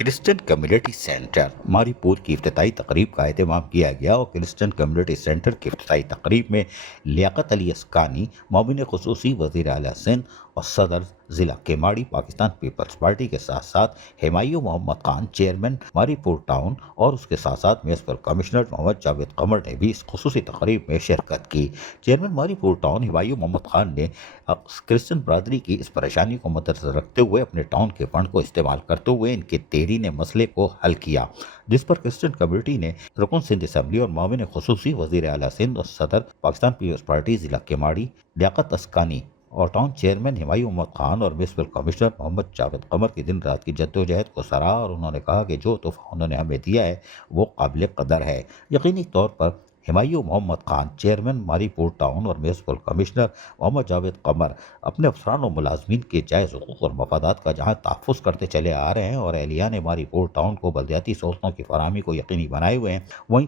Christian community centre ماریپور کی افتتاحی تقریب کا اہتمام کیا گیا اور کرسچن کمیونٹی سینٹر کی افتتاحی تقریب میں لیاقت علی اسکانی، معاون خصوصی وزیر اعلیٰ سندھ اور صدر ضلع کیماڑی پاکستان پیپلز پارٹی کے ساتھ ساتھ ہمایوں محمد خان، چیئرمین ماریپور ٹاؤن، اور اس کے ساتھ ساتھ میونسپل کمشنر محمد جاوید قمر نے بھی اس خصوصی تقریب میں شرکت کی۔ چیئرمین ماریپور ٹاؤن ہمایوں محمد خان نے کرسچن برادری کی اس پریشانی کو مدنظر رکھتے ہوئے اپنے ٹاؤن کے فنڈ کو استعمال کرتے ہوئے ان کے دیرین مسئلے کو حل کیا، جس پر کرسچن کمیونٹی نے رکن سندھ اسمبلی اور معاون خصوصی وزیر اعلیٰ سندھ اور صدر پاکستان پیپلز پارٹی ضلع کیماڑی لیاقت اسکانی اور ٹاؤن چیئرمین ہمایوں محمد خان اور میونسپل کمشنر محمد جاوید قمر کی دن رات کی جدوجہد کو سراہا، اور انہوں نے کہا کہ جو تحفہ انہوں نے ہمیں دیا ہے وہ قابل قدر ہے۔ یقینی طور پر ہمایوں محمد خان، چیئرمین ماریپور ٹاؤن اور میونسپل کمشنر محمد جاوید قمر اپنے افسران و ملازمین کے جائز حقوق اور مفادات کا جہاں تحفظ کرتے چلے آ رہے ہیں اور اہلیان ماریپور ٹاؤن کو بلدیاتی سہولتوں کی فراہمی کو یقینی بنائے ہوئے ہیں، وہیں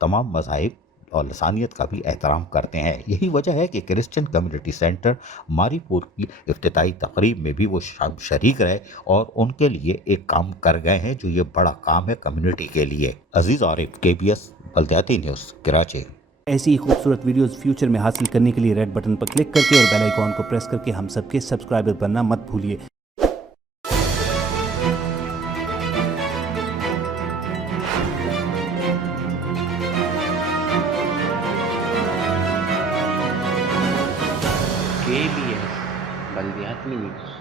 تمام مذاہب اور لسانیت کا بھی احترام کرتے ہیں۔ یہی وجہ ہے کہ کرسچن کمیونٹی سینٹر ماریپور کی افتتاحی تقریب میں بھی وہ شریک رہے اور ان کے لیے ایک کام کر گئے ہیں جو یہ بڑا کام ہے کمیونٹی کے لیے۔ عزیز عارف، KBS بلدیاتی نیوز، کراچی۔ ایسی ہی خوبصورت ویڈیوز فیوچر میں حاصل کرنے کے لیے ریڈ بٹن پر کلک کر کے اور بیل آئیکن کو پریس کر کے ہم سب کے سبسکرائبر بننا مت بھولیے۔ KBS بلدیاتی نیوز۔